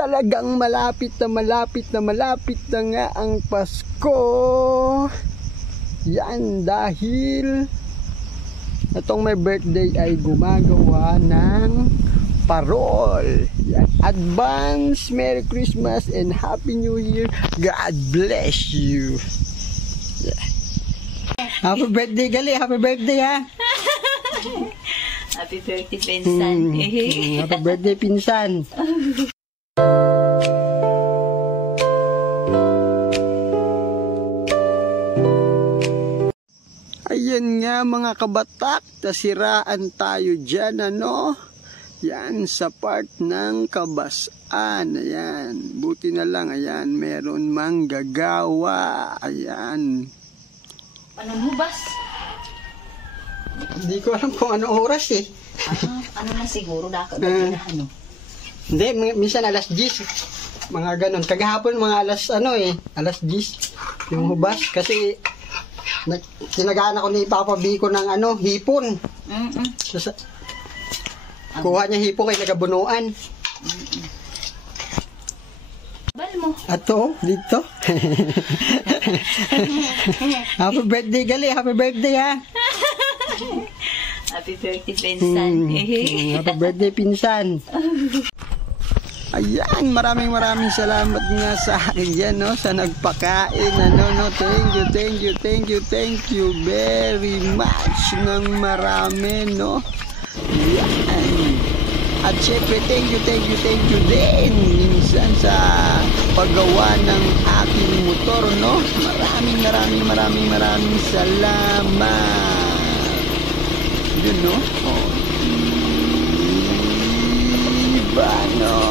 Talagang malapit na nga ang Pasko. Yan, dahil itong may birthday ay gumagawa ng parol. Yan. Advance Merry Christmas and Happy New Year. God bless you. Yeah. Happy birthday, Gali. Happy birthday, ha. Happy birthday, pinsan. Happy birthday, pinsan. Ayan nga mga kabatak, nasiraan tayo dyan, ano? Yan, sa part ng Kabasan. Ayan, buti na lang, ayan, meron manggagawa. Ayan. Anong hubas? Hindi ko alam kung anong oras eh. Ano na siguro, ano? Hindi, minsan alas 10. Mga ganon. Kagahapon mga alas 10. Yung hubas, kasi sinagaan ako ni Papa Biko ng hipon. Kuha niya hipon kay nagabunuan. Bal mo. Ato, dito. Happy birthday, Gali. Happy birthday, ha. Happy birthday, pinsan. Happy birthday, pinsan. Ayan, maraming salamat nga sa akin yan, no, sa nagpakain, thank you very much ng marami, no. Yan. At syempre, thank you din minsan sa paggawa ng aking motor, no. Maraming salamat. Yun, no. Oh. Diba, no.